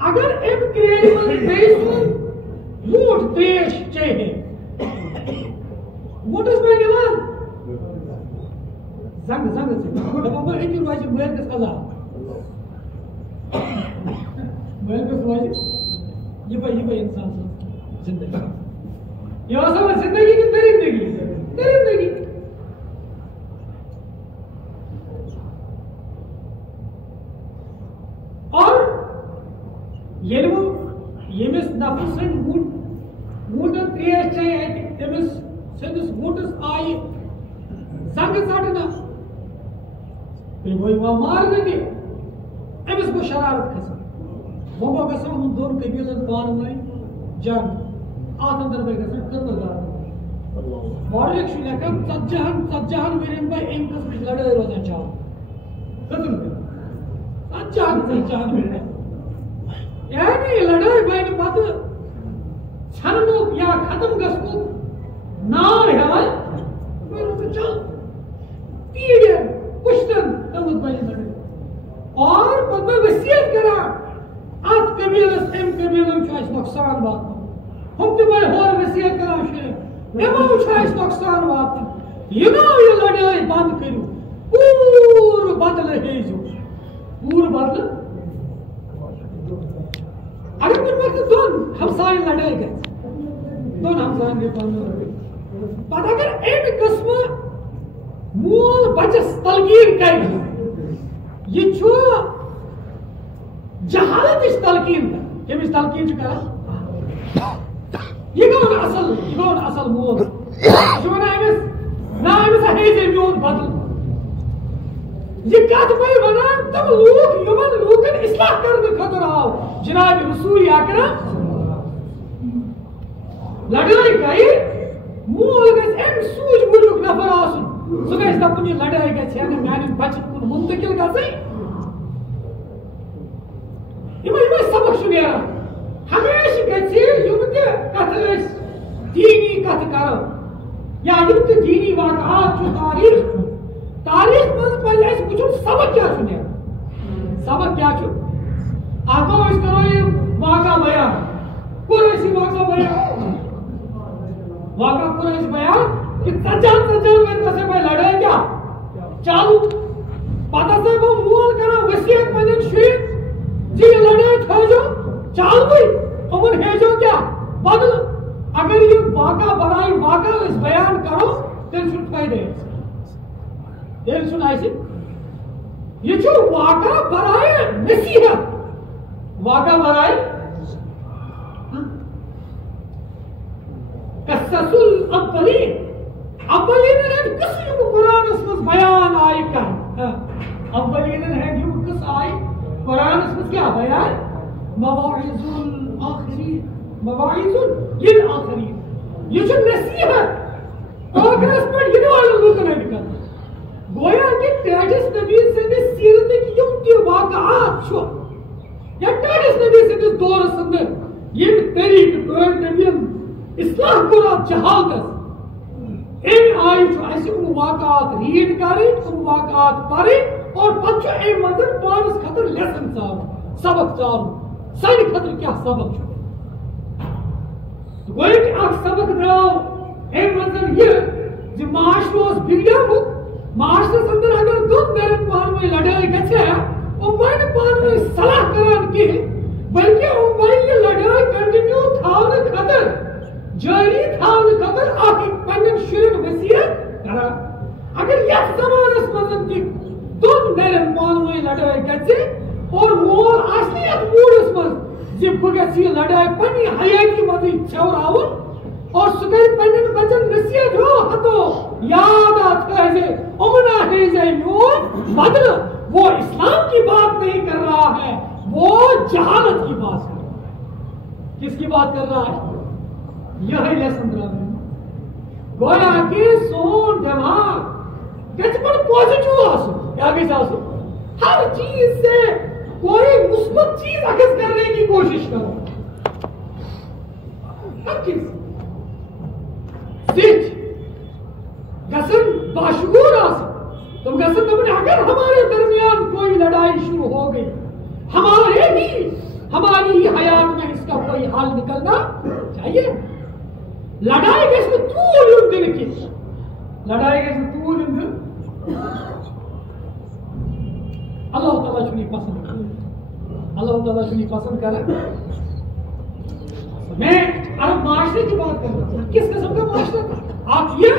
اگر ام کریم بیسن لوٹ تریش چاہیے ووٹس میں نمان زنگ زنگ سے دپا انجل واجی مہر کس عذاب مہر کس واجی یہ بھائی انسان سے زندگی یہ سب زندگی کی درندگی اور یمس نفر سن ووٹن تریش چاہیے تمس سندس ووٹس آئی زنگ ژٹنا گوئی وہ مارنے تھی امس گو شرارت کھسان وہ گو گژھان ہم دون قبیلن پان ؤنۍ جنگ اتھ اندر بے گژھان قتل گار مورلک چھ لیکھان 40 ورین بے امہِ قسمٕچ لڑٲے روزان چال قتل کر 40 ورین یعنی لڑائی بین پتہ ژھننُک یا ختم گژھنُک نار ہیوان چل پیڑین پشتن تمت بین لڑائی اور پتہ وصیت کران ات قبیلس ام قبیلن چھ نقصان واتان ہم تہ بھائی ہور وصیت کران شریف یمو چھ نقصان واتان یہ لڑائی بند کرو پور بدل ہیزو پور بدل اگر کچھ وقت دون ہمسائیں لڑائی گئے دون ہمسائیں گئے پتہ اگر ایک قسم مول بچس تلقین کرے یہ چھو جہالت اس تلقین کا کمس تلقین کرا یہ گون اصل مول یہ نا امس ہیزے میون بدل یہ کت پہ ونان تم لوگ یمن لوگن اصلاح کرنے خاطر آو جناب رسول اکرم لڑائی گئی مول گژھِ امہِ سوٗجھ بوٗجھُک نفر آسُن سُہ گژھِ دپُن یہِ لڑٲے گژھِ ہا نہٕ میانٮ۪ن بچن کُن منتقل گژھٕنۍ یِمے سبق چھُ نیران ہمیشہِ گژھِ یِم تہِ کتھٕ أسۍ دیٖنی کتھٕ کرو یا یِم تہِ دیٖنی واقعات چھُ تاریخ منٛز پزِ اَسہِ وٕچھُن سبق کیٛاہ چھُ نیران سبق کیٛاہ چھُ اکھ گوٚو أسۍ کرو یہِ واقعہ بیان کوٚر اَسہِ یہِ واقعہ بیان واقعہ کوٚر اَسہِ بیان کہ 40 ؤرۍ پہ لڑٲے کیٛاہ چالو پتہٕ ہسا گوٚو مول کران ؤصیت پننٮ۪ن شُرٮ۪ن زِ یہِ لڑٲے تھٲیزیو چالوٕے یِمن ہیزیو کیٛاہ بدل اگر یہِ واقعہ برائے واقعہ أسۍ بیان کرو تیٚلہِ چھُنہٕ فٲیدٕ اَسہِ تیٚلہِ چھُنہٕ اَسہِ یہ چھُ واقعہ برائے نصیحت واقعہ برائے قصص الاولین اولینن ہند قصہ یم قرآنس مز بیان آئی کر اولینن ہند یم قصہ آئی قرآنس مز کیا بیان مواعظ الاخرین مواعظ للآخرین یہ چھُ نصیحت آخرس پٮ۪ٹھ یِنہٕ والٮ۪ن لوٗکن ہٕنٛدِ خٲطرٕ گویا کہ ٹیٹس نبی سندس سیرتک یم تہ واقعات چھُ یا ٹیٹس نبی سندس دورس اندر یم طریقہ پٲٹھۍ نبیَن اصلاح کوٚر اتھ جہالتس امہِ آیہِ چھُ اَسہِ یِم واقعات ریٖڈ کرٕنۍ یِم واقعات پرٕنۍ اور پتہٕ چھُ امہِ منٛز پانس خٲطرٕ لیسن ژارُن سبق ژارُن سانہِ خٲطرٕ کیٛاہ سبق چھُ گویا کہ اکھ سبق درٛاو امہِ منٛز یہِ زِ معاشرٕ اوس بگڑیومُت معاشرس اندر اگر دون گھرن پان ؤنۍ لڑٲے گژھِ ہا یِم وٲے نہٕ پان ؤنۍ صلاح کران کِہیٖنۍ بلکہ یِم وٲے یہِ لڑٲے کنٹِنیو تھاونہٕ خٲطرٕ جٲری تھاونہٕ خٲطرٕ اکھ پننٮ۪ن شُرٮ۪ن ؤصیت کران اگر یتھ زمانس منٛز تہِ دون گھرن پان ؤنۍ لڑٲے گژھِ اور مول آسہِ نہٕ یتھ موٗڈس منٛز زِ بہٕ گژھِ یہِ لڑٲے پننہِ حیٲتی منٛزٕے ژھیوراوُن اور سُہ کرِ پننٮ۪ن بچن نصیحت ہتو یاد تھٲیزے امنا ہیزے میون بدل وہ اسلام کی بات نہیں کر رہا ہے وہ جہالت کی بات کر رہا ہے کس کی بات کر رہا ہے یہی لیسن گویا کہ سون دماغ گژھِ بڑٕ پازیٹو آسُن کیا گژھِ آسُن ہر چیز سے کوئی مثبت چیز اخذ کرنے کی کوشش کرو ہرگز زچ گژھن باشعور آسن تم گژھن دپن اگر ہمارے درمیان کوئی لڑائی شروع ہو گئی ہماری ہی حیات میں اس کا کوئی حل نکلنا چاہیے. لڑائی گژھِ نہٕ طول یُن دِنہٕ کینٛہہ لڑائی گژھِ نہٕ طول یُن دِنہٕ. اللہ تعالیٰ چھُنہٕ یہِ پسند کران اللہ تعالیٰ چھُنہٕ یہِ پسند کران. میں عرب معاشرے کی بات کر رہا ہوں. کس قسم کا معاشرہ تھا؟ آپ یہ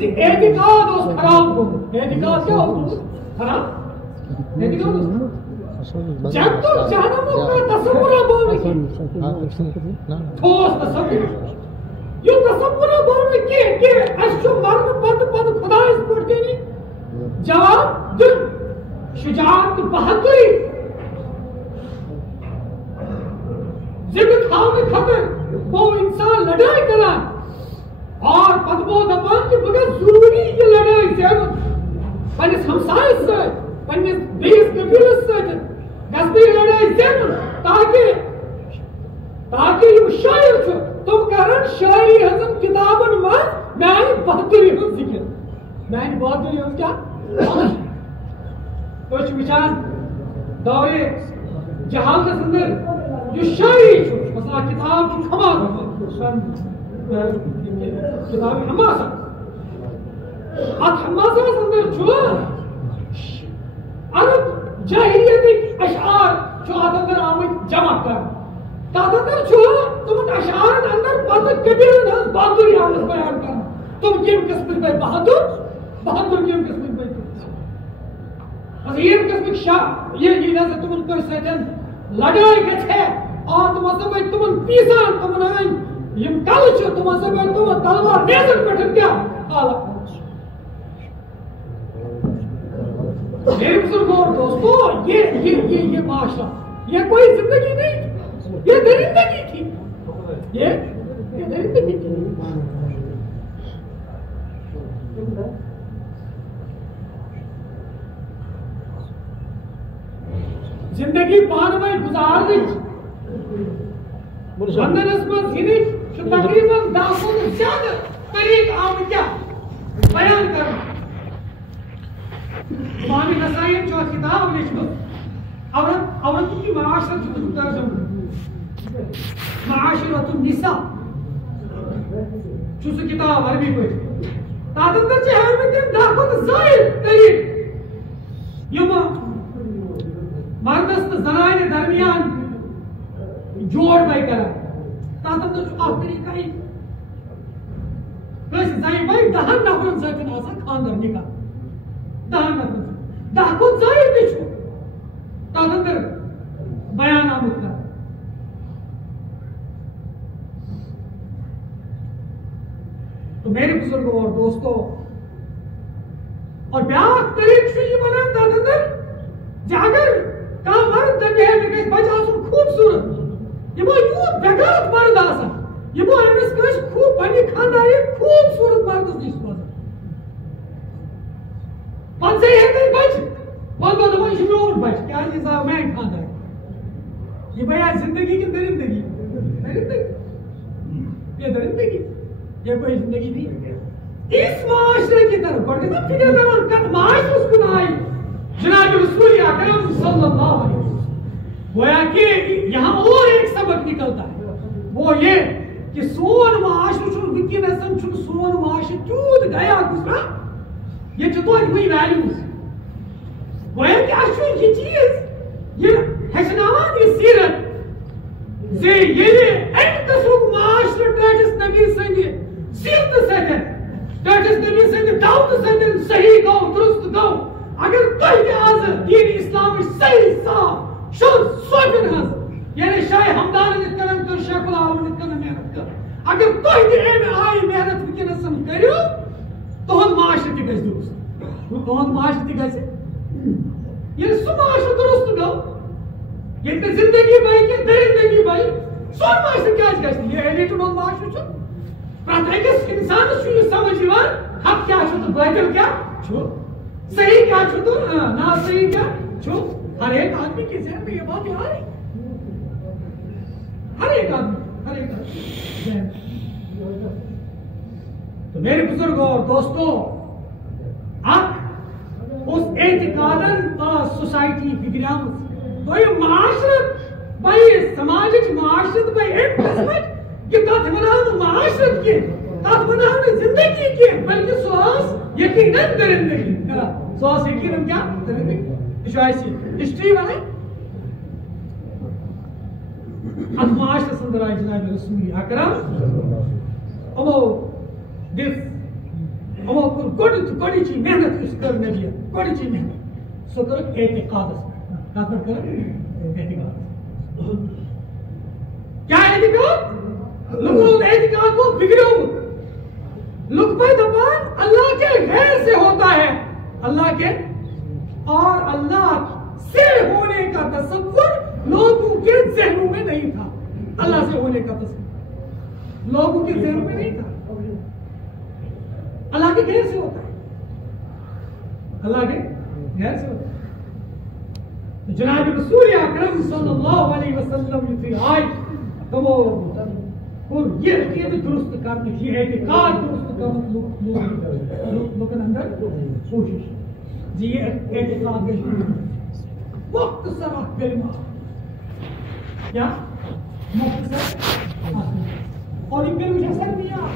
اعتقاد اس خراب کو اعتقاد کیا ہوتا خراب اعتقاد جب تو جہنم کا تصور بول رہی ٹھوس تصور یہ تصور بول رہی کہ اشو مرن پت خدا اس پر کے جواب دل شجاعت بہادری ضد تھانے خاطر وہ انسان لڑائی کرا اور پدمو دپان کہ بگا ضروری یہ لڑائی زینن پنس ہمسائس سے پنس بیس قبیلس سے گسبی لڑائی زینن تاکہ یہ شاعر چھو تم کرن شاعری ہزن کتابن من میانی بہادری ہن ذکر میانی بہادری ہن کیا کچھ وچان دور جہالت اندر یہ شاعری چھو مثلا کتاب چھو کھما کتاب حماسہ ات حماسہ اندر چھو عرب جاہلیت اشعار چھو ات اندر آمد جمع کر تات اندر چھو تم اشعار اندر پتہ قبیلن ہنز بہادری آمد بیان کر تم کیم قسمک بے بہادر کیم قسمک بے بس یہ قسمک شاہ یہ نظر تمن کر سیتن لڑائی گھے اور تم بھائی تمن پیسان تمن آئین یم کل چھو تم بھائی تم تلوار نیزن پٹھن کیا آلہ میرے بزرگوں اور دوستوں یہ معاشرہ یہ کوئی زندگی نہیں تھی یہ درندگی تھی یہ درندگی تھی. زندگی پان میں گزار بندنس من تقریباً 10 سے زیادہ طریق آمد کیا بیان کرنا. امام نسائی جو کتاب لکھو عورت کی معاشرت جو ترجمہ معاشرت النساء جو کتاب عربی پہ تات اندر چھ ہمیں تم داخل زائد طریق یم مردس تو زنانہ درمیان جوڑ بھائی کرا تات اندر چھ اخ طریقہ ہی کس زائد بھائی 10 نفرن سۭتۍ آسان خاندر نکاح 10 نفرن داخل زائد تہ چھ تات اندر بیان آمد کر. تو میرے بزرگوں اور دوستوں اور بیاکھ طریق سے یہ بنا تات اندر اگر کانٛہہ مرد دپہِ ہے مےٚ گژھِ بچہ آسُن خوٗبصوٗرت یمو یوٗت بےغیرت مرد آسان یمو أمِس کٲنٛسہِ پننہِ خاندارِ خوٗبصوٗرت مردس نِش سوزان پتہٕ زاے ہے تتہِ بچہ پتہٕ گوٚو دپان یہِ چھُ میون بچہ کیازِ یہِ زاو میانہِ خاندار یہ بیا زندگی کی درندگی یہ درندگی یہ کوئی زندگی نہیں. اس معاشرے کی طرف بڑھ گئے فکر کرو کت معاشرے اس کو آئی جناب رسول اکرم صلی اللہ علیہ وسلم گویا کہ یہاں اور ایک سبق نکلتا ہے وہ یہ کہ سون معاشرہ چھُ وٕنکیٚنَس چھُ سون معاشرہ تیوٗت گیا گزرا یہ چھُ توتہِ وٕنہِ ویلیوز گویا کہ اَسہِ چھُ یہِ چیٖز یہ ہیٚچھناوان یہِ سیرت زِ ییٚلہِ اَمہِ قٕسمُک معاشرٕ ٹٲٹھِس نبی سٕنٛدِ سیرتہٕ سۭتۍ ٹٲٹھِس نبی سٕنٛدِ دعوتہٕ سۭتۍ صحیح گوٚو درست گوٚو اگر تۄہہِ تہِ آز دین اسلامٕچ صحیح صاف شوٚد سوپین ہٕنٛز یعنی شاہ ہمدانن یِتھ کٔنۍ کٔر شیخ العالمن یِتھ کٔنۍ محنت کٔر اگر تۄہہِ تہِ اَمہِ آیہِ محنت وٕنکیٚنَس کٔرِو تُہُنٛد معاشرٕ تہِ گژھِ درست تُہُنٛد معاشرٕ تہِ گژھِ ییٚلہِ سُہ معاشرٕ درست گوٚو ییٚلہِ نہٕ زندگی بٔے کینٛہہ درندگی بٔے سون معاشرٕ کیازِ گژھِ نہٕ یہِ ایلیٹن ہُنٛد معاشرٕ چھُ پرٛٮ۪تھ أکِس اِنسانَس چھُ یہِ سمجھ یِوان حق کیٛاہ چھُ تہٕ باطل کیٛاہ چھُ صحیح کیا چھو تو نا صحیح کیا چھو ہر ایک آدمی کے ذہن میں یہ بات آ رہی ہر ایک آدمی تو میرے بزرگوں اور دوستوں اب اس اعتقادن سوسائٹی فکرام تو یہ معاشرت بھائی سماج معاشرت بھائی ایک قسمت یہ تات ونان معاشرت کی تات ونان زندگی کی بلکہ سواس یقیناً درندگی سواس یقیناً کیا درندگی شایسی ہسٹری بنے ات معاشرت سندر آئی جناب رسول اکرم امو دس امو گوڑی چی محنت اس کر نبی گوڑی چی محنت سو کر اعتقاد کافر کر اعتقاد کیا اعتقاد لوگ اعتقاد کو بگڑو لوگ پہ دبان اللہ کے غیر سے ہوتا ہے اللہ کے اور اللہ سے ہونے کا تصور لوگوں کے ذہنوں میں نہیں تھا اللہ سے ہونے کا تصور لوگوں کے ذہنوں میں نہیں تھا اللہ کے غیر سے ہوتا ہے اللہ کے غیر سے ہوتا ہے جناب رسول اکرم صلی اللہ علیہ وسلم یہ آئے تو وہ اور یہ عقیدہ درست کرنے یہ اعتقاد درست کرنے لوگن اندر کوشش جی یہ اعتقاد مختصر کلمہ کیا مختصر اور یہ کلمہ اثر دیا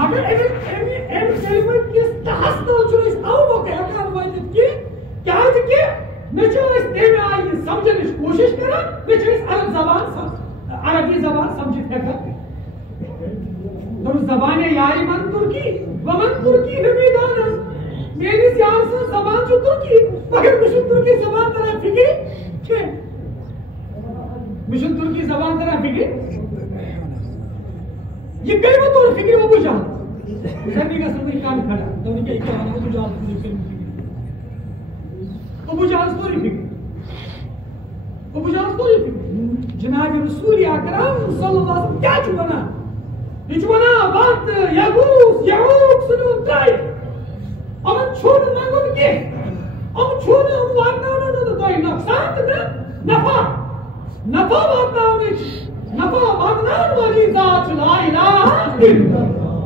مگر ایم کلمہ کس تحصل جو اس اولو کے اکار واجد کی کیا ہے کہ نچو اس دے میں آئی سمجھنے کوشش کرا نچو اس عرب زبان عربی زبان سمجھت ہے کرتے تو زبان یاری من ترکی ومن ترکی نمیدانا میری سیاست زبان جو ترکی مگر مشن ترکی زبان طرح فکری چھے مشن ترکی زبان طرح فکری یہ کئی وہ طور فکری ابو جان سرنی کا سرنی کان کھڑا تو انہیں کیا وانا ابو جان فکری ابو جان سوری فکری ابو جان سوری فکری جناب رسول اکرم صلی اللہ علیہ وسلم کیا چھوڑنا Ichwana vat Yaguz Yahuk sunu trai. Aman chhod mangun ke. Am chhod am vatna na to dai naqsan na nafa. Nafa vatna ne. Nafa vatna wali zat la ilaha illallah.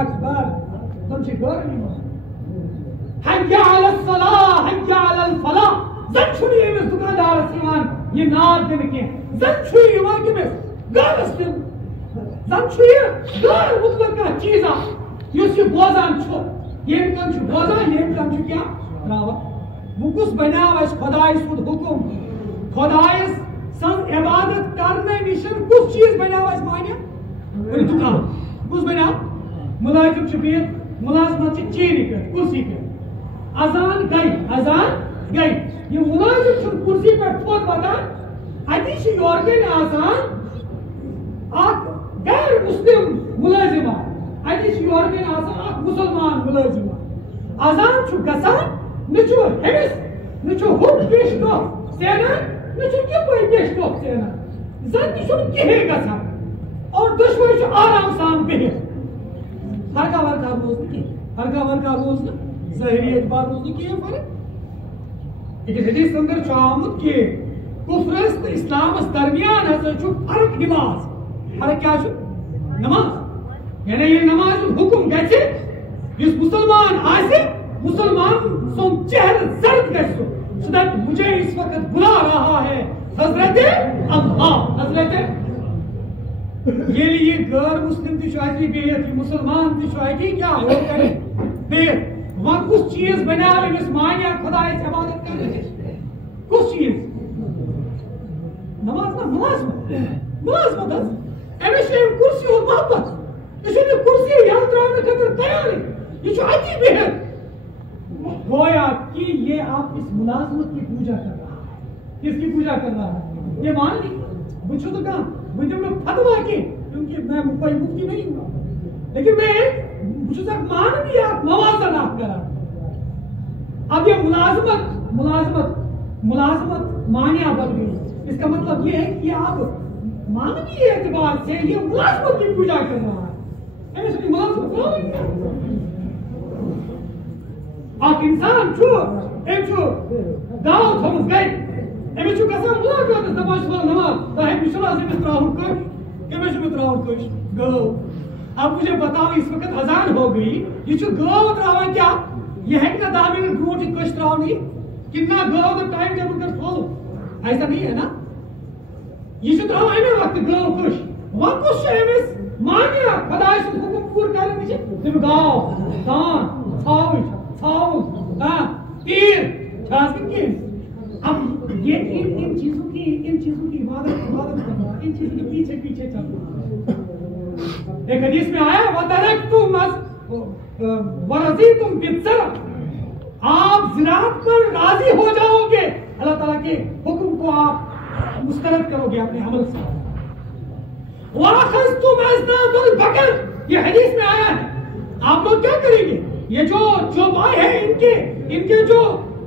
أكبر تمشي قرني حي على الصلاة حي على الفلاح زنشوني يمس دكان دار السيمان ينار دنكي زنشوني يواجبس قال استم زنشوني قال مطلقة چيزا يوسي بوزان شو يمكن شو بوزان يمكن شو كيا راوا مكس بناوش خدايس خود حكم خدايس سن عبادت کرنے نشن کس چیز بناوش مانیا دکان کس بناو ملازم شبیت ملازمت چینی پر کرسی پر اذان گئی یہ ملازم چھن کرسی پر تھوڑ بتا ادیشی یورگن آزان آک غیر مسلم ملازم ادیشی یورگن آزان آک مسلمان ملازم آزان چھو گسان نچو ہیس نچو حب پیشتو سینا نچو کی کوئی پیشتو سینا زن نشو کی ہے گسان اور دشمن چھو آرام سان بہر Harka varka roz ki. Harka varka roz na. Zahiri etbar roz ki ye fark. Ek hadis andar chamut ki kufr ist Islam is darmiyan hasa chu fark namaz. Fark kya chu? Namaz. Yani ye namaz hukum gache. Yus Musliman aise Musliman son chehra zard gache. So that mujhe is waqt bula raha hai Hazrat Allah. Hazrat یہ غیر مسلم تشاہدی بیت مسلمان تشاہدی کیا ہو کرے بیت وہاں کچھ چیز بنا اس مانیا خدا سے عبادت کرنے کچھ چیز نماز نہ ملازمت امیشن کرسی اور محبت اس نے کرسی یاد رہنے خاطر تیار ہے یہ شاہدی بیت گویا کہ یہ آپ اس ملازمت کی پوجا کر رہا ہے کس کی پوجا کر رہا ہے یہ مان لی بچھو تو کہا مجھے میں فتوا کی کیونکہ میں کوئی مفتی نہیں ہوں لیکن میں مجھے تک مان لیا موازن آپ کرا اب یہ ملازمت مانیہ بن گئی اس کا مطلب یہ ہے کہ آپ مانوی اعتبار سے یہ ملازمت کی پوجا کر رہا ہے اس کی ملازمت آپ انسان چھو داؤ تھومس گئے امیش چھو کسان ملاقات دباش وال نماز راہ مشرا سے مستراہن کش کہ میں مستراہن کش گو اب مجھے بتاؤ اس وقت اذان ہو گئی یہ چھو گو تراوا کیا یہ ہے کہ دامین گروٹی کش تراو نہیں کتنا گو دا ٹائم ٹیبل کر فالو ایسا نہیں ہے نا یہ چھو تراو ایمیں وقت گو کش وہاں کش ایمیس مانیا خدای سے حکم پور کرنے دیجئے تم گاؤ دان تھاوش تیر چھاسکن کی اب یہ ان چیزوں کی عبادت کرنا ان چیزوں کے پیچھے چل رہا ایک حدیث میں آیا وَتَرَكْتُمْ وَرَضِيتُمْ بِالزَّرْعِ آپ زراعت پر راضی ہو جاؤ گے اللہ تعالیٰ کے حکم کو آپ مسترد کرو گے اپنے عمل سے وَأَخَذْتُمْ أَزْنَابَ الْبَقَرِ یہ حدیث میں آیا ہے آپ لوگ کیا کریں گے یہ جو چوپائے ہیں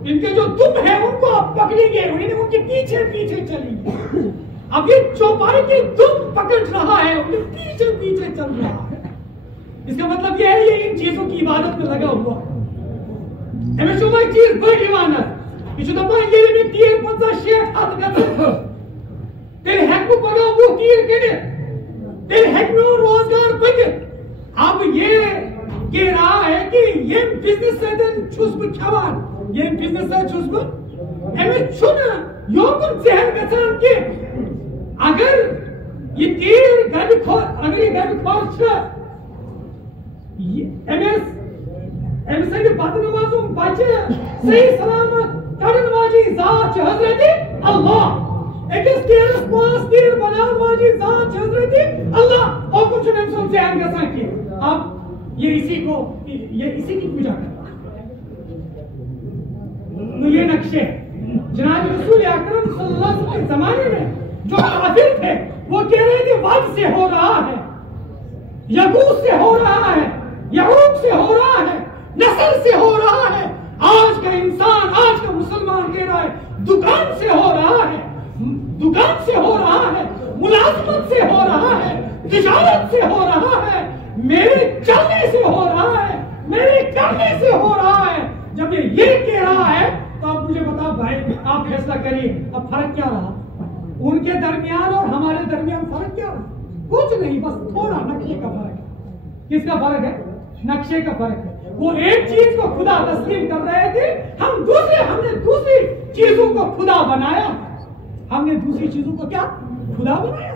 ان کے جو دم ہے ان کو آپ پکڑیں گے انہیں ان کے پیچھے چلیں گے اب یہ چوپائی کے دم پکڑ رہا ہے ان کے پیچھے چل رہا ہے اس کا مطلب یہ ہے یہ ان چیزوں کی عبادت میں لگا ہوا ہے ہمیں شما ایک چیز بڑی ایمانت یہ جو دفعہ یہ میں تیر پنزا شیٹ ہاتھ کرتا تیرے حق میں پڑا وہ تیر کرے تیرے حق میں روزگار پکڑ اب یہ کہہ رہا ہے کہ یہ بزنس سے دن چھوس میں کھوان یہ بزنس ہے چھوس میں ہمیں چھونا یوکن ذہن گسان کے اگر یہ تیر گھر کھول چھا ہمیں سے بات نمازوں بچے صحیح سلامت کرن واجی ذات حضرت اللہ ایکس تیرس پانس تیر بنان واجی ذات حضرت اللہ اور کچھ ہم سن ذہن گسان کے اب یہ اسی کی پوجا کرتا ہے یہ نقشے جناب رسول اکرم صلی اللہ علیہ وسلم کے زمانے میں جو کافر تھے وہ کہہ رہے تھے وجھ سے ہو رہا ہے یغوث سے ہو رہا ہے یعوق سے ہو رہا ہے نصر سے ہو رہا ہے آج کا انسان آج کا مسلمان کہہ رہا ہے دکان سے ہو رہا ہے ملازمت سے ہو رہا ہے تجارت سے ہو رہا ہے میرے چلنے سے ہو رہا ہے میرے کرنے سے ہو رہا ہے جب یہ کہہ رہا ہے تو آپ مجھے بتاؤ بھائی آپ فیصلہ کریے اب فرق کیا رہا ان کے درمیان اور ہمارے درمیان فرق کیا رہا کچھ نہیں بس تھوڑا نقشے کا فرق ہے کس کا فرق ہے نقشے کا فرق ہے وہ ایک چیز کو خدا تسلیم کر رہے تھے ہم نے دوسری چیزوں کو خدا بنایا ہم نے دوسری چیزوں کو کیا خدا بنایا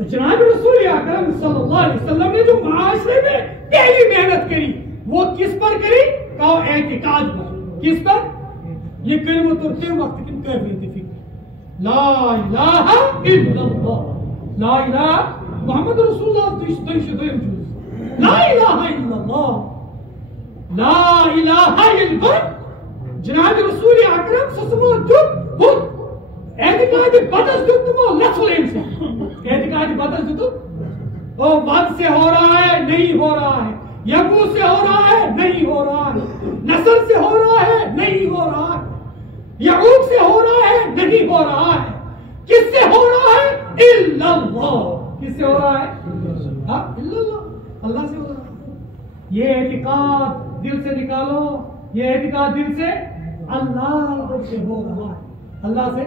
جناب رسول اکرم صلی اللہ علیہ وسلم نے جو معاشرے میں پہلی محنت کری وہ کس پر کری کہو اعتقاد پر کس پر یہ کلمہ ترتے وقت کن کہتے تھے لا الہ الا اللہ لا الہ محمد رسول اللہ لا الہ الا اللہ لا الہ الا اللہ جناب رسول اکرم صلی اللہ علیہ وسلم اعتقاد بدل دتمو لفظ سے اعتقاد بدل دتو او وعد سے ہو رہا ہے نہیں ہو رہا ہے یقو سے ہو رہا ہے نہیں ہو رہا ہے نصر سے ہو رہا ہے نہیں ہو رہا ہے یعوق سے ہو رہا ہے نہیں ہو رہا ہے کس سے ہو رہا ہے الا اللہ کس سے ہو رہا ہے الا اللہ اللہ سے ہو رہا ہے. یہ اعتقاد دل سے نکالو, یہ اعتقاد دل سے اللہ سے ہو رہا ہے, اللہ سے.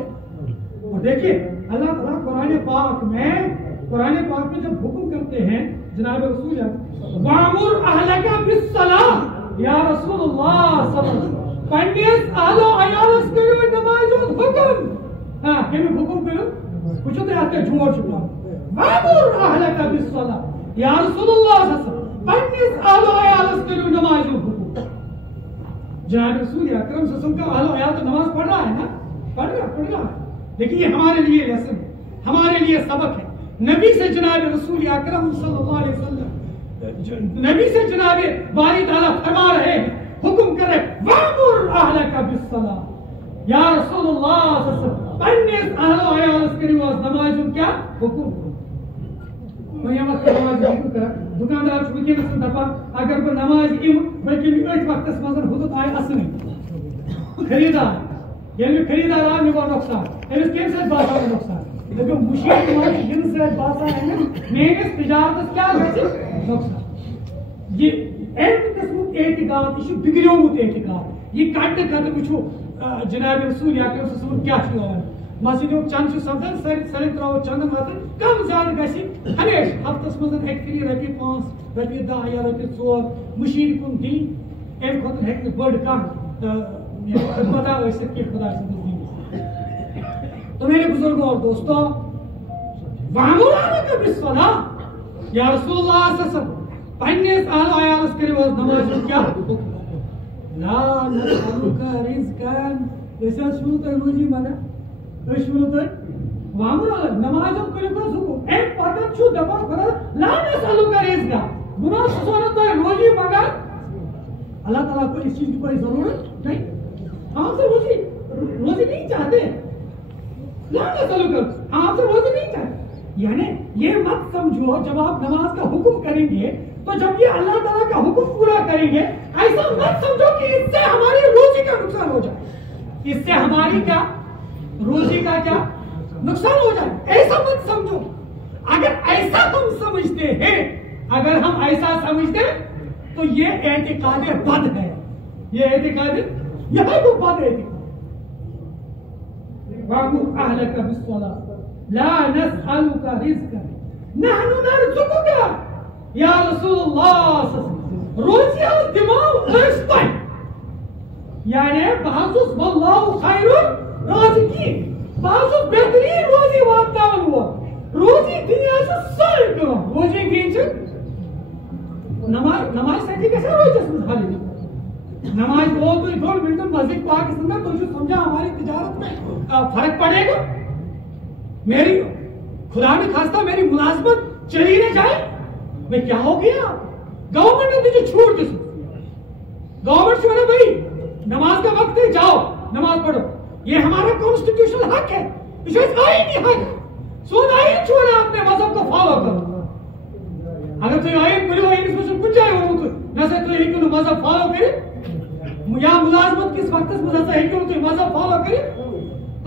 اور دیکھیے اللہ تعالیٰ قرآن پاک میں جب حکم کرتے ہیں جناب رسول وَأَمُرْ أَهْلَكَ بِالصَّلَاةِ یا رسول اللہ صلی اللہ علیہ وسلم پنیس اہل و عیالس کرو نماز حکم. ہاں کمی حکم کرو کچھ تو آتے جھوٹ چھپا. وَأَمُرْ أَهْلَكَ بِالصَّلَاةِ یا رسول اللہ صلی اللہ علیہ وسلم پنیس اہل و عیالس کرو نماز حکم. جناب رسول اکرم صلی اللہ علیہ وسلم کا اہل و عیال تو نماز پڑھ رہا ہے نا, پڑھ رہا ہے. لیکن یہ ہمارے لیے لیسن ہے, ہمارے لیے سبق ہے. نبی سے جناب رسول اکرم صلی اللہ علیہ وسلم, نبی سے جناب باری تعالیٰ فرما رہے ہیں, حکم کر رہے وَأَمُرْ أَهْلَكَ بِالصَّلَاةِ یا رسول اللہ صلی اللہ علیہ وسلم پنیس اہل و عیالس کریو نماز کیا حکم. دکاندار ونکس دپان اگر بہ نماز بلکہ ات وقت مز حضرت آئے اصل خریدار یعنی خریدار آو مے گو نقصان امس کم سب باسان نقصان دپو مشیر ین سب باسان میس تجارت کیا نقصان. یہ ام قسم اعتقاد یہ بگڑیومت اعتقاد یہ کٹ کت وچو جناب رسول اکرم کیا مسجد چند سپدان سر ترو چند مت کم زیادہ گی ہمیشہ ہفتس مز ہی رپی 5 رپی 10 یا رپی 4 مشیر کن دین ام خاطر ہیکہ بڑ کم خدمت ثت کی خدا سندس. تو میرے بزرگوں اور دوستوں وَأَمُرْ أَهْلَكَ بِالصَّلَاةِ یا رسول اللہ صلی اللہ علیہ وسلم پنیس اہل و عیالس کریو نماز کیا حکم. لا نسألك رزقا اسا شنو تہ روزی مگر شنو تہ وَأَمُرْ نماز کریو حکم. اے پتہ چھو دپان خدا لا نسألك رزقا بنا سونا تہ روزی مگر اللہ تعالیٰ کو اس چیز کی کوئی ضرورت نہیں. ہم سے روزی نہیں چاہتے, ہم سے روزی نہیں چاہتے. یعنی یہ مت سمجھو جب آپ نماز کا حکم کریں گے تو جب یہ اللہ تعالیٰ کا حکم پورا کریں گے ایسا مت سمجھو کہ اس سے ہماری روزی کا نقصان ہو جائے, اس سے ہماری کیا روزی کا کیا نقصان ہو جائے. ایسا مت سمجھو. اگر ایسا ہم سمجھتے ہیں, اگر ہم ایسا سمجھتے ہیں تو یہ اعتقاد بد ہے. یہ اعتقاد یہ ہے وہ بد اعتقاد. وَأَمُرْ أَهْلَكَ بِالصَّلَاةِ لَا نَسْأَلُكَ رِزْقًا نَحْنُ نَرْزُقُكَ یا رسول اللہ روزی از دماغ ارسطن یعنی بحثوس واللہ خیر الرازقین بحثوس بہترین روزی واتناون ہوا روزی دنیا سے سر کرو روزی دین سے نماز سچی کیسے روزی سے حالی نماز بہت ہوئی تھوڑ منٹن مسجد پاکستان میں تو جو سمجھا ہماری تجارت میں فرق پڑے گا. میری خدا نے خواستہ میری ملازمت چلی نہ جائے میں کیا ہو گیا. گورنمنٹ نے تجھے چھوٹ دی, گورنمنٹ سے بھائی نماز کا وقت ہے جاؤ نماز پڑھو, یہ ہمارا کانسٹیٹیوشنل حق ہے, اس آئینی حق ہے. سون آئین چھوڑا اپنے مذہب کو فالو کرو. اگر تو آئین پڑھو آئین اس میں کچھ جائے ہو تو نہ سے تو یہی کہ مذہب فالو کرے یا ملازمت کس وقت مذہب ہے کہ تو مذہب فالو کرے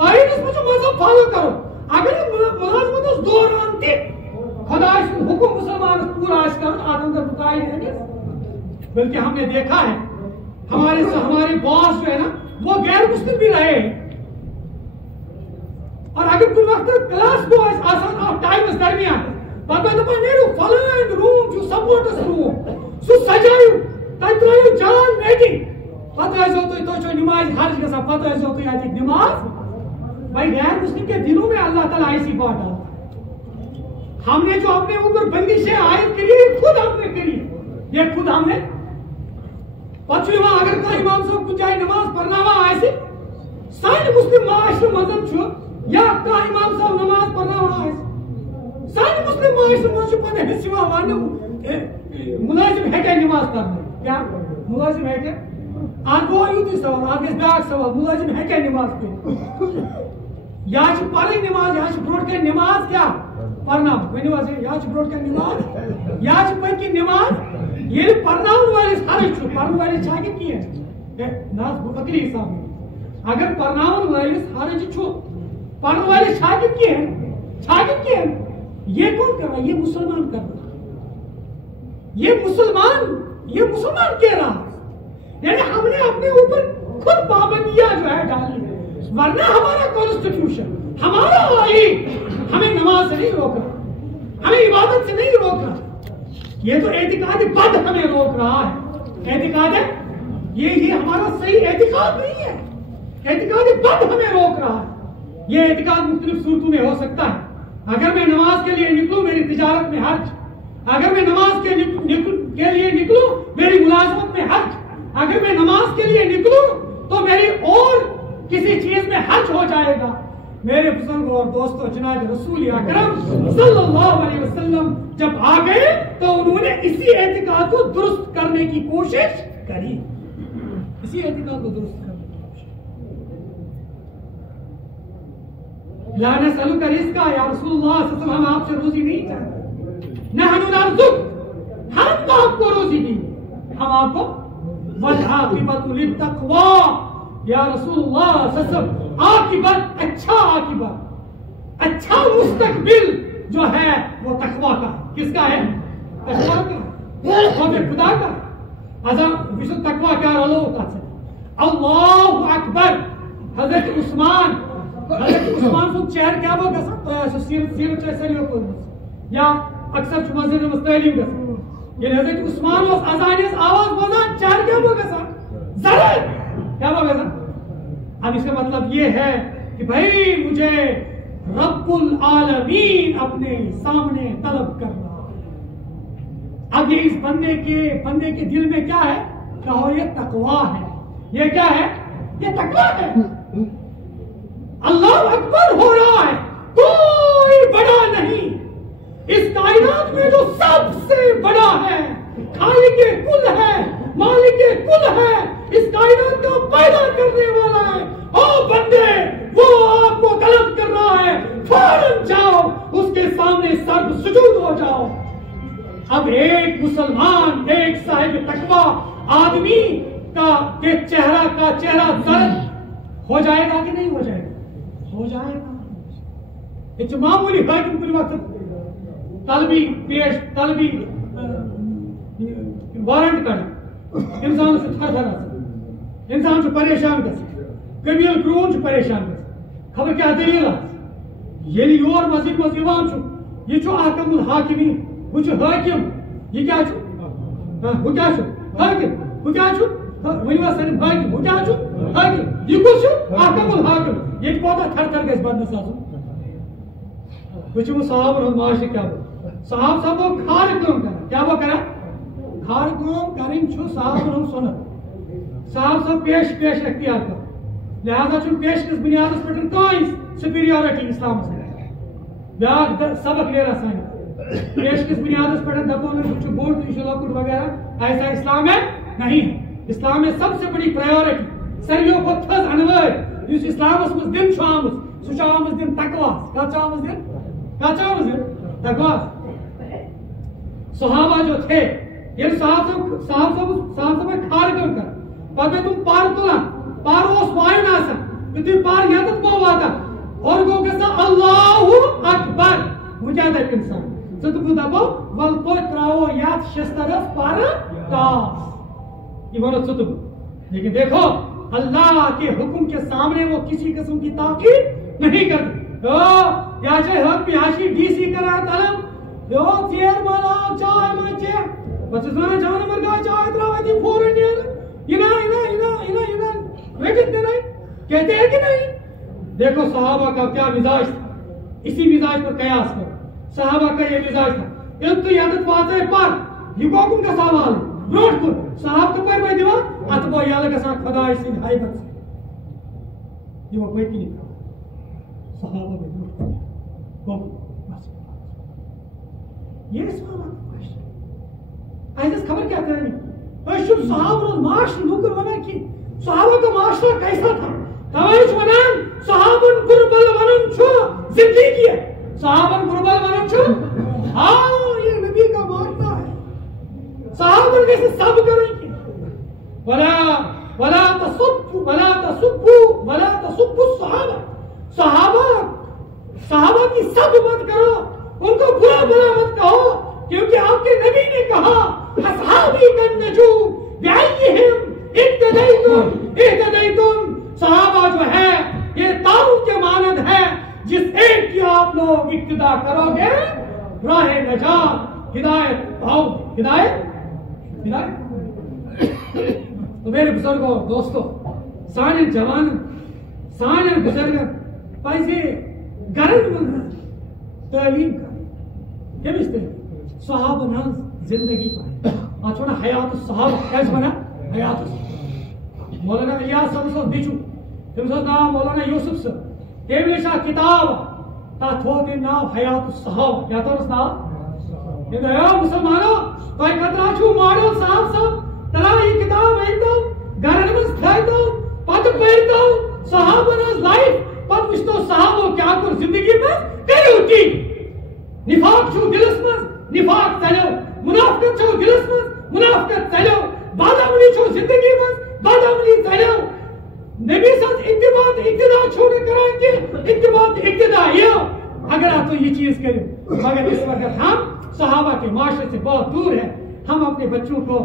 آئین اس میں مذہب فالو کرو. اگر ملازمت اس دوران تھی خدا حکم مسلمان پورا اس کا آدم کا بتائی ہے. بلکہ ہم نے دیکھا ہے ہمارے باس جو ہے نا وہ غیر مسلم بھی رہے ہیں, اور اگر کوئی وقت کلاس کو آسان آف ٹائم اس درمیان پتہ تو میرے فلان روم جو سپورٹس روم سو سجایو تترایو جان میٹنگ پتہ ہے تو جو نماز حج گسا پتہ ہے تو یہ نماز بھائی غیر مسلم کے دلوں میں اللہ تعالیٰ ایسی بات ڈالتا. ہم نے جو اپنے اوپر بندشیں عائد کری خود ہم نے کری, یہ خود ہم نے پچھو وہاں اگر کوئی امام صاحب کو چاہے نماز پڑھنا وہاں ایسے سارے مسلم معاشر مذہب چھو یا کا امام صاحب نماز پڑھنا وہاں ایسے سارے مسلم معاشر مذہب پڑھنے حصے وہاں ملازم ہے کیا نماز پڑھنا کیا ملازم ہے کیا آپ کو یوں تھی سوال آپ اس بیاک سوال ملازم ہے کیا نماز پڑھنا یا پڑھیں نماز یا بروٹ کے نماز کیا پڑھنا یا بروٹ کے نماز یا پڑھ کی نماز یہ پڑھنا والے سارے چھو پڑھنے والے چاہیے کی ہے ناز بکری حساب میں اگر پڑھنا والے سارے چھو پڑھنے والے شاگرد کی ہے یہ کون کر رہا ہے یہ مسلمان کر رہا ہے یہ مسلمان کہہ رہا ہے، یعنی ہم نے اپنے اوپر خود پابندیاں جو ہے ڈالی ہے، ورنہ ہمارا کانسٹیٹیوشن، ہمارا آئین ہمیں نماز سے نہیں روک رہا، ہمیں عبادت سے نہیں روک رہا، یہ تو اعتقاد بد ہمیں روک رہا ہے۔ اعتقاد ہے یہ ہمارا صحیح اعتقاد نہیں ہے، اعتقاد بد ہمیں روک رہا ہے۔ یہ اعتقاد مختلف صورتوں میں ہو سکتا ہے، اگر میں نماز کے لیے نکلوں میری تجارت میں حرج، اگر میں نماز کے لیے نکلوں میری ملازمت میں حرج، اگر میں نماز کے لیے نکلوں تو میری اور کسی چیز میں حرج ہو جائے گا۔ میرے بزرگوں اور دوستوں، جناب رسول اکرم صلی اللہ علیہ وسلم جب آ گئے تو انہوں نے اسی اعتقاد کو درست کرنے کی کوشش کری، اسی اعتقاد کو درست کرنے کی کوشش۔ لا نسألک رزقا یا رسول اللہ صلی اللہ علیہ وسلم، ہم آپ سے روزی نہیں چاہتے، نحن نرزق، ہم آپ کو روزی دیں، ہم آپ کو والعاقبۃ للتقوی، یا رسول اللہ صلی اللہ علیہ وسلم عاقبت، اچھا عاقبت، اچھا مستقبل جو ہے وہ تقوی کا، کس کا ہے؟ تقوی کا، خوف خدا کا۔ اعظم وشد تقوی کیا رلو ہوتا ہے، اللہ اکبر۔ حضرت عثمان کو چہر کیا وہ گسا سیرت چیسلیو کو یا اکثر چھ مسجد مستعلیم گسا، یعنی حضرت عثمان اس اذانیس آواز بوزان چہر کیا وہ گسا زرد کیا وہ گسا۔ اب اس کا مطلب یہ ہے کہ بھائی مجھے رب العالمین اپنے سامنے طلب کر رہا ہے۔ اب یہ اس بندے کے دل میں کیا ہے؟ کہو یہ تقوی ہے، یہ کیا ہے؟ یہ تقوی ہے۔ اللہ اکبر ہو رہا ہے، کوئی بڑا نہیں اس کائنات میں، جو سب سے بڑا ہے، خالق کل ہے، مالک کل ہے، اس کائنات کا پیدا کرنے والا ہے۔ او بندے، وہ آپ کو طلب کر رہا ہے، فوراً جاؤ اس کے سامنے سر سجود ہو جاؤ۔ اب ایک مسلمان، ایک صاحب تقوی آدمی کا چہرہ زرد ہو جائے گا کہ نہیں ہو جائے گا؟ ہو جائے گا۔ یہ معمولی حاکم کل وقت طلبی وارنٹ کرنا، انسان سے تھر تھر انسان سے پریشان کر قبیل کرون پریشان کر خبر کیا دلیل یلی یور مسجد مز یوان چھو، یہ چھو احکم الحاکمین، وہ چھو حاکم، یہ کیا چھو؟ وہ کیا چھو؟ حاکم۔ وہ کیا چھو؟ ونیوا سن حاکم۔ وہ کیا چھو؟ حاکم۔ یہ کچھ چھو؟ احکم الحاکم۔ یہ کوتا تھر تھر گئے اس بندہ سازو۔ وہ چھو صحاب اور معاشر کیا وہ صحاب صاحب وہ کھار کام کرا، کیا وہ کرا؟ کھار کام کریں چھو صحاب اور سنت، صحاب صاحب پیش اختیار کر، لہذا چھو پیش کس بنیاد اس پٹن کوئی سپیریورٹی اسلام سے بیاق سبق لے رہا سائن پیش کس بنیاد اس پٹن دبوں نے چھو بورڈ انشاءاللہ وغیرہ، ایسا اسلام ہے نہیں۔ اسلام میں سب سے بڑی پرائیورٹی سریوں کو تھز انوائر اس اسلام اس میں دن چھو آمد سو چھو آمد دن تقوی، کیا چھو آمد دن؟ کیا چھو آمد دن؟ تقوی۔ صحابہ جو تھے یہ صحابہ میں کھار کر پتہ تم پار تولا پار اس وائن آسا کہ تم پار یا تک بو واتا اور گو کسا اللہ اکبر مجادت انسان ستو کو دبو والکو تراؤ یاد شسترس پار تاس یہ بہت ستو لیکن دیکھو اللہ کے حکم کے سامنے وہ کسی قسم کی تاقید نہیں کرتے۔ یا چاہے حق پیاشی ڈی سی کرا طلب یو چیر مانا چاہے مچے بس اس میں جانے مرگا چاہے تراؤ فورن اینا ویجت نہیں کہتے ہیں کہ نہیں؟ دیکھو صحابہ کا کیا مزاج تھا، اسی مزاج پر قیاس کرو۔ صحابہ کا یہ مزاج تھا، ان تو یادت واضح پر یہ کوکم کا سوال ہے بروٹ کو صحاب کا پر دیوا اتبو یالہ کا ساتھ خدا اسی حیبت سے یہ وہ کوئی کی نہیں کہا صحابہ میں بروٹ کوکم یہ سوال ایسا خبر کیا کرنی اشب صحابہ اور معاشر نوکر بنا کی صحابہ کا معاشرہ کیسا تھا؟ توائش ونان صحابن قربل ونن چھو زندگی ہے، صحابن قربل ونن چھو ہاں یہ نبی کا معاشرہ ہے۔ صحابن کیسے سب کریں گے ولا تصبوا الصحابہ، صحابہ کی سب مت کرو، ان کو برا بلا مت کہو، کیونکہ آپ کے نبی نے کہا اصحابی کالنجوم بأیہم اہتدیتم، صحابہ جو ہے یہ تاروں کے مانند ہے، جس ایک کی آپ لوگ اقتدا کرو گے راہ نجات ہدایت پاؤ گے۔ ہدایت تو میرے بزرگوں دوستو، سانے جوان سانے بزرگ پزِ گرن من تعلیم کر کمس تعلیم صحابن ہز زندگی پر ات ونان حیات الصحابہ کیا ونان حیات الصحابہ مولانا الیاس صاحب بیچو تمس نام مولانا یوسف صاحب تم لکھا کتاب تک تھو تم نام حیات الصحابہ کیا تھوس نام مسلمانوں تھی کترا چھو ماڈل صاحب صاحب تلا یہ کتاب اینتو گرن مز تھو پتہ پرتو صحابن ہز لائف پتہ وچتو صحابو کیا کر زندگی مز کریو کی نفاق چھو دلس مز نفاق چلو منافقت چھو دلس مز منافقت چلو بدعملی چھو زندگی مز بدعملی چلو نبی سن اتباع چھو نہ کران کہ اتباع اقتداء یہ اگر آپ تو یہ چیز کریں مگر اس وقت ہم صحابہ کے معاشرے سے بہت دور ہیں، ہم اپنے بچوں کو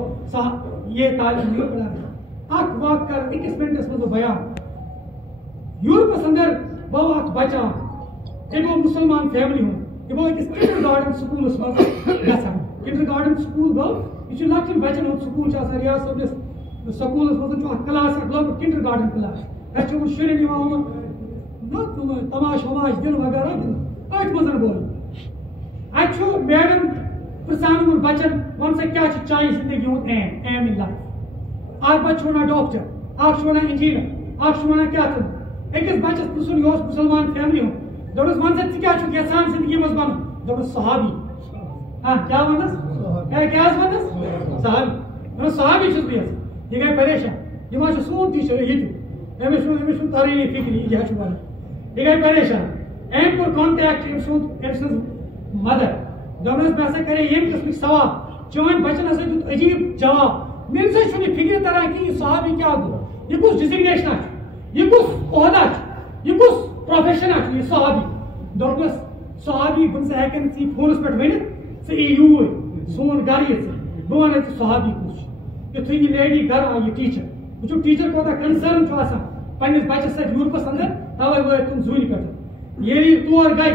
یہ تعلیم نہیں پڑھا رہے۔ اک واقع کر اکس منٹس مز بیان یورپس اندر بہو اک بچہ ایک مسلمان فیملی ہوں یہ بہو اکس کنڈر گارڈن سکولس مز گژھان کنڈر گارڈن سکول گو یہ لکٹن بچن ہند سکول آسان ریاض صبس سکولس مز کلاس اک لوگ کنڈر گارڈن کلاس اچھا شرین تماش وماش دن وغیرہ دن ات مزن بول اچھا میڈم پرسان بچن ون سا کیا چاہیے زندگی ہند ایم ان لائف اک بچہ ونان ڈاکٹر اک ونان انجینئر اک ونان کیا تم اکس بچس پرسن یہ مسلمان فیملی ہند دس ون سا ژٕ یژھان زندگی مز بن دس صحابی کیا ونس کیا ونس صحابی صحابی چھس بہ یژھان یہ گئی پریشان یہ ما سون ٹیچر یہ امس ترینی فکر یہ ونان یہ گئی پریشان ام کور کانٹیکٹ ام سن مدر دس میں کرے یم قسم سوال چون بچن ہسا دیت عجیب جواب میرے سے فکر تران کہ یہ صحابی کیا گو یہ کس ڈزگنیشن یہ کس عہدہ یہ کس پروفیشن یہ صحابی دس صحابی بن سا ہیکن ثی فونس پہ ورنت ثے یور سون گر یہ بہ ون صحابی کس یتھے یہ لیڈی گر آئی یہ ٹیچر وچو ٹیچر کوتا کنسرن پنس بچس سۭتۍ یورپس اندر توے وٲتۍ تم زوٗنہِ پٮ۪ٹھ ییٚلہِ تور گٔے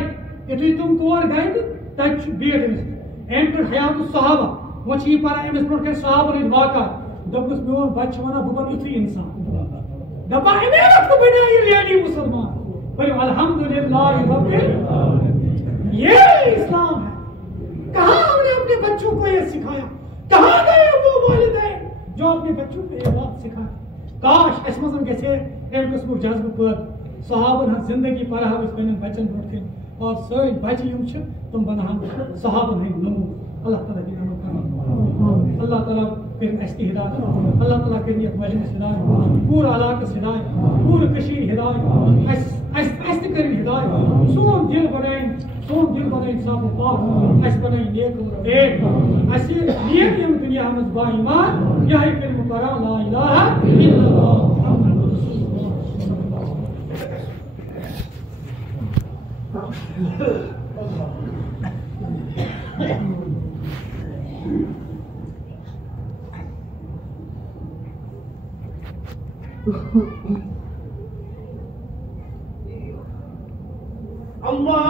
یُتھُے تم تور گٔے تہٕ تتہِ چھُ بیٹھ أمِس أمۍ کٔڑ حیات الصحابہ وۄنۍ چھِ یہِ پران أمِس برونٛٹھ کَنہِ صحابن ہٕنٛدۍ واقعات دوٚپُس میون بچہِ چھُ وَنان بہٕ بنہٕ یُتھُے اِنسان دپان اَمے وقتہٕ بنے یہِ لیڈی مسلمان پٔرِو الحمدللہ رب یہ اسلام ہے۔ کہاں ہم نے اپنے بچوں کو یہ سکھایا؟ کہاں گئے وہ والدین جو اپنے بچوں کو یہ بات سکھائے؟ کاش اس مزن گژھے اَمہِ قٕسمُک جذبہٕ پٲدٕ صحابن ہٕنٛز زندگی پرہاو أسۍ پنٛنٮ۪ن بچن برونٛٹھ کَنہِ اور سٲنۍ بچہِ یِم چھِ تِم بنہن صحابن ہٕنٛدۍ نموٗن۔ اللہ تعالیٰ دِیِن عمل کرنہٕ، اللہ تعالیٰ کٔرِنۍ اَسہِ تہِ ہدایت، اللہ تعالیٰ کٔرِنۍ یتھ مجلس ہدایت، پوٗرٕ علاقس ہدایت، پوٗرٕ کٔشیٖرِ ہدایت، اَسہِ تہِ کٔرِنۍ ہدایت، سون دل بنٲیِن صاف و پاک، اَسہِ بنٲیِن نیک و نیک، اَسہِ نیک یِم دُنیا منٛز با ایمان یِہے کلمہٕ پران لا الہ الا اللہ محمد رسول اللہ